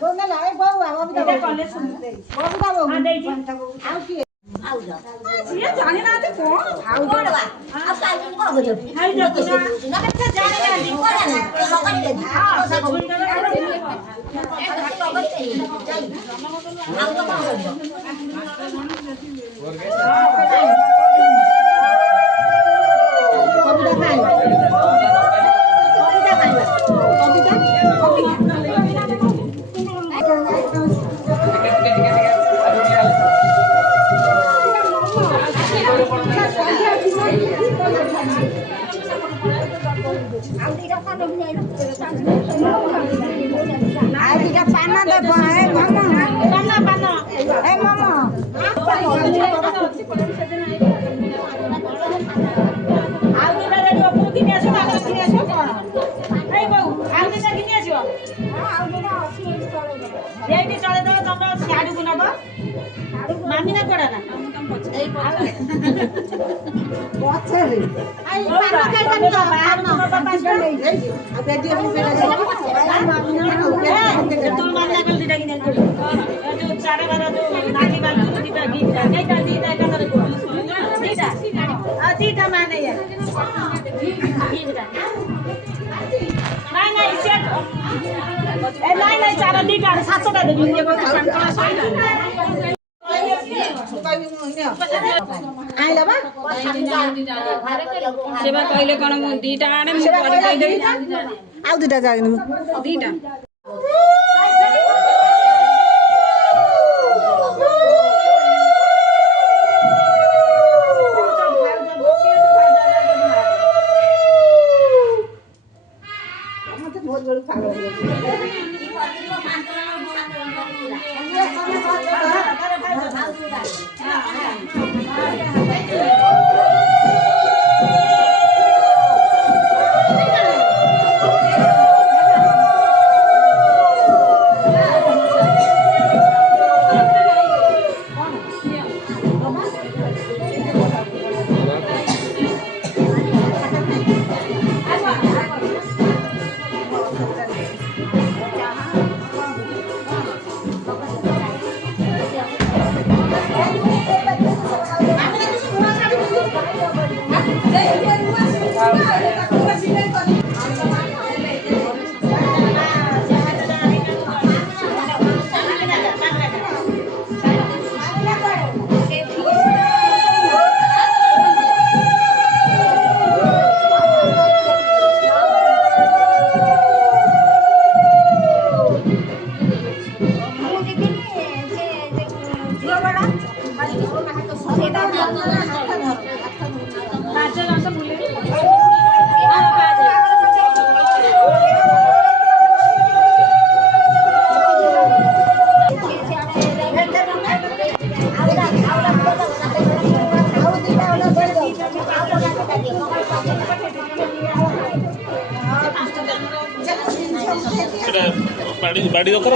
बोलना लाए बहु अब तो कॉलेज सुन दे बहु का बहु हां दे आउ की आउ जा ये जाने ना ते कौन आउ बा अब काल को हो जो हाय जो ना अच्छा जाने ना दी को ना लगन दे हां सब लगन दे जाई आउ तो हो जो और गए मामिना कोडा ना पछरे आई पानो खाइ खानि पानो पानो ले आ बेटी हम फेरा मामिना तुम मामिना कल दिटा किने जो चारे बार जो नाली बाल दिटा गीत नहीं ता दिटा कतर को दिटा आ दिटा माने यार नहीं नहीं सेट ए नहीं नहीं चारा दिटा 700 टा दे दिए को संतरा सही आइला बा सेवा कहले कोन मु दीटा आने मु परि कहि देई आ दीटा जागनु दीटा मते बहुत बड़ पागल हो बाड़ी दरकार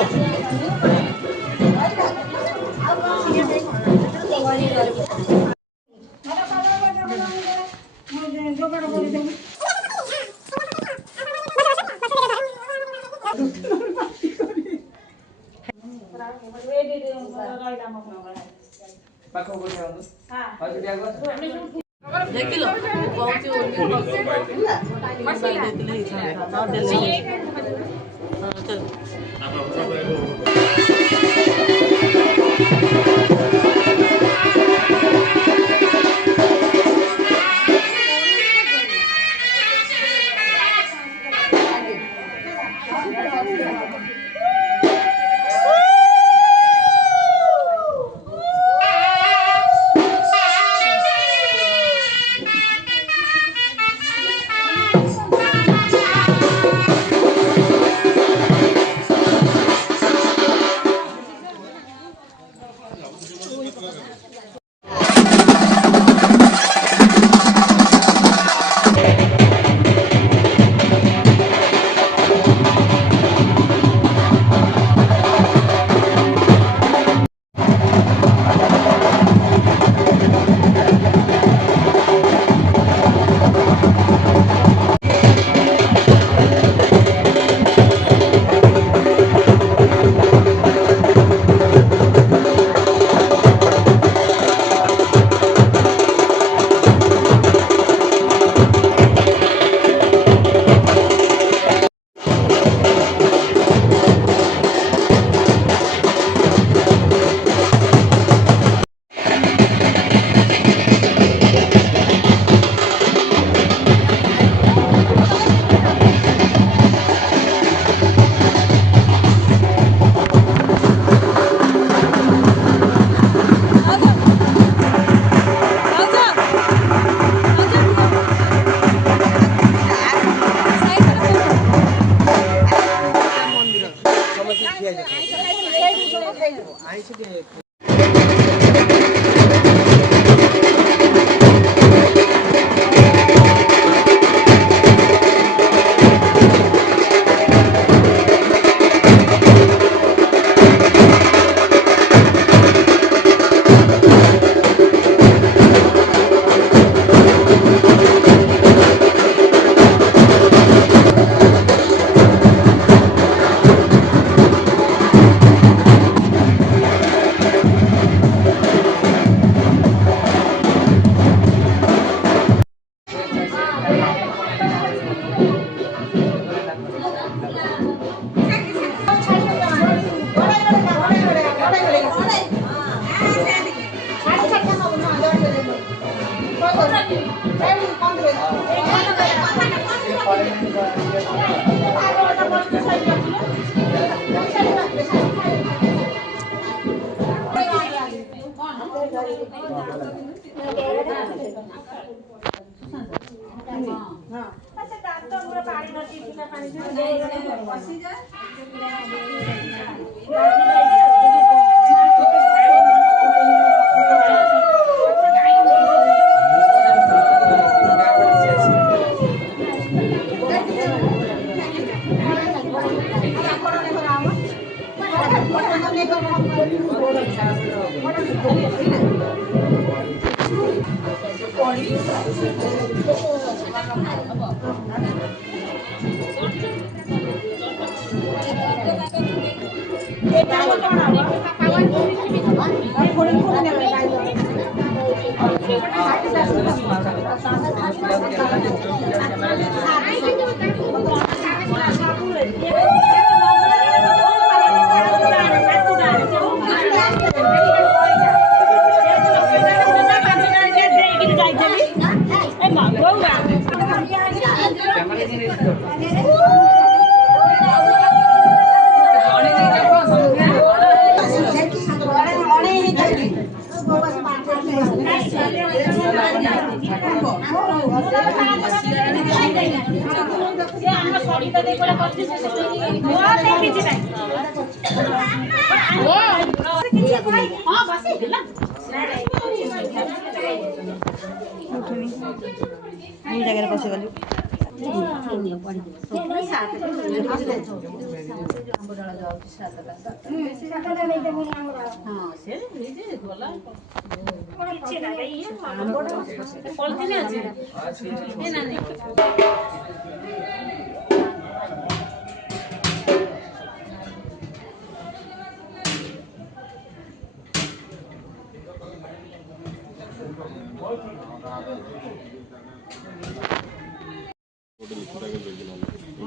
ଜାଗାରେ ବସିଗଲି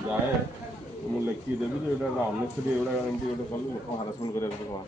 जाए ମୁଁ ଲେଖିକି ଦେବି ଯେ ଏଇଟା ଅନେଷ୍ଟଲି ଏଗୁଡ଼ା ଏମିତି ଗୋଟେ କଲେ ଲୋକ ହାରାସମେଣ୍ଟ କରିବାକୁ କଣ